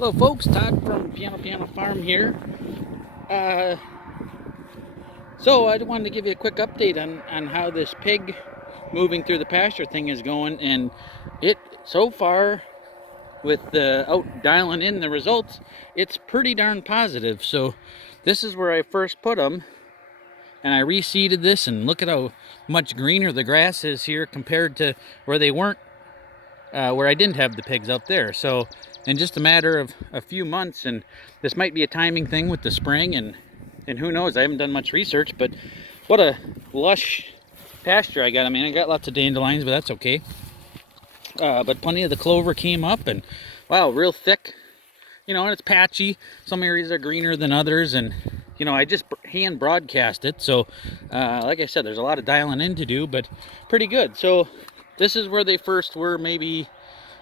Hello folks, Todd from Piano Farm here. So I wanted to give you a quick update on how this pig moving through the pasture thing is going, and it so far with the out dialing in the results, it's pretty darn positive. So this is where I first put them, and I reseeded this, and look at how much greener the grass is here compared to where they weren't, where I didn't have the pigs out there. So in just a matter of a few months, and this might be a timing thing with the spring, and who knows, I haven't done much research, but what a lush pasture I got. I mean, I got lots of dandelions, but that's okay. But plenty of the clover came up, and wow, real thick, you know, and it's patchy. Some areas are greener than others, and you know, I just hand broadcast it, so like I said, there's a lot of dialing in to do, but pretty good. So this is where they first were, maybe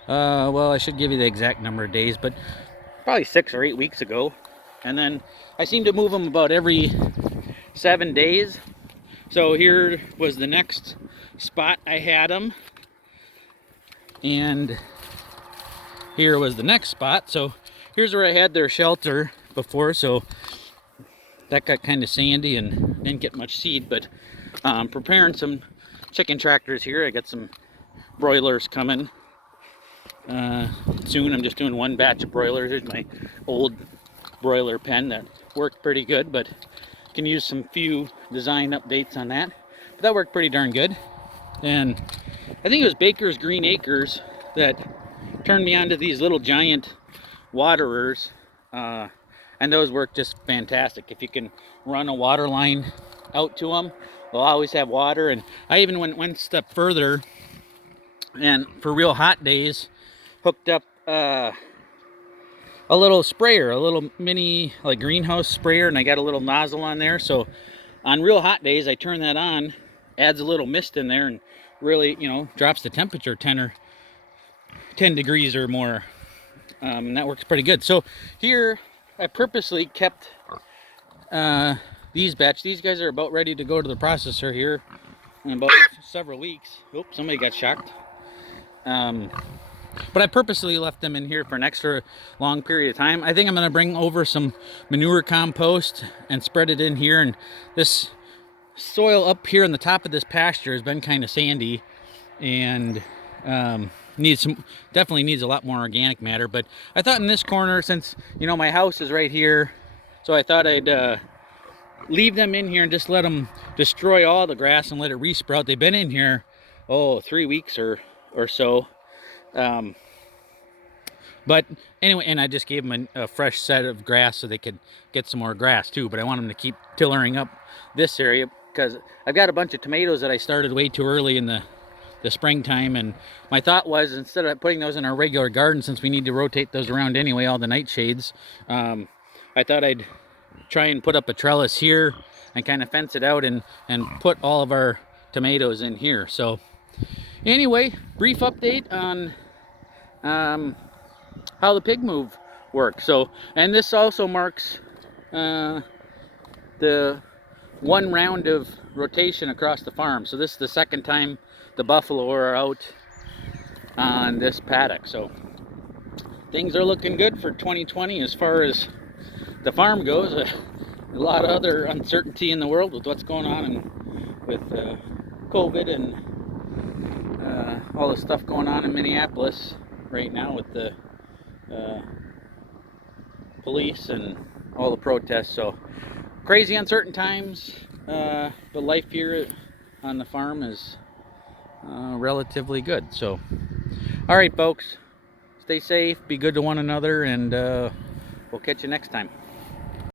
well, I should give you the exact number of days, but probably 6 or 8 weeks ago. And then I seem to move them about every 7 days. So here was the next spot I had them, and here was the next spot. So here's where I had their shelter before, so that got kind of sandy and didn't get much seed, but I'm preparing some chicken tractors here. I got some broilers coming soon. I'm just doing one batch of broilers. Here's my old broiler pen that worked pretty good, but can use some few design updates on that. But that worked pretty darn good. And I think it was Baker's Green Acres that turned me on to these little giant waterers, and those work just fantastic. If you can run a water line out to them, they'll always have water. And I even went one step further, and for real hot days, hooked up a little sprayer, a little mini like greenhouse sprayer, and I got a little nozzle on there. So on real hot days, I turn that on, adds a little mist in there, and really, you know, drops the temperature 10 degrees or more. And that works pretty good. So here I purposely kept these batch. These guys are about ready to go to the processor here in about several weeks. Oops, somebody got shocked. But I purposely left them in here for an extra long period of time. I think I'm going to bring over some manure compost and spread it in here. And this soil up here on the top of this pasture has been kind of sandy, and definitely needs a lot more organic matter. But I thought in this corner, since you know my house is right here, so I thought I'd leave them in here and just let them destroy all the grass and let it resprout. They've been in here 3 weeks or so. But anyway, and I just gave them a fresh set of grass so they could get some more grass too. But I want them to keep tillering up this area, because I've got a bunch of tomatoes that I started way too early in the springtime, and my thought was, instead of putting those in our regular garden, since we need to rotate those around anyway, all the nightshades, I thought I'd try and put up a trellis here and kind of fence it out and put all of our tomatoes in here. So anyway, brief update on how the pig move works. So, and this also marks the one round of rotation across the farm. So this is the second time the buffalo are out on this paddock. So things are looking good for 2020 as far as the farm goes. A lot of other uncertainty in the world with what's going on with COVID and all the stuff going on in Minneapolis right now with the police and all the protests. So crazy uncertain times, but life here on the farm is relatively good. So all right folks, stay safe, be good to one another, and we'll catch you next time.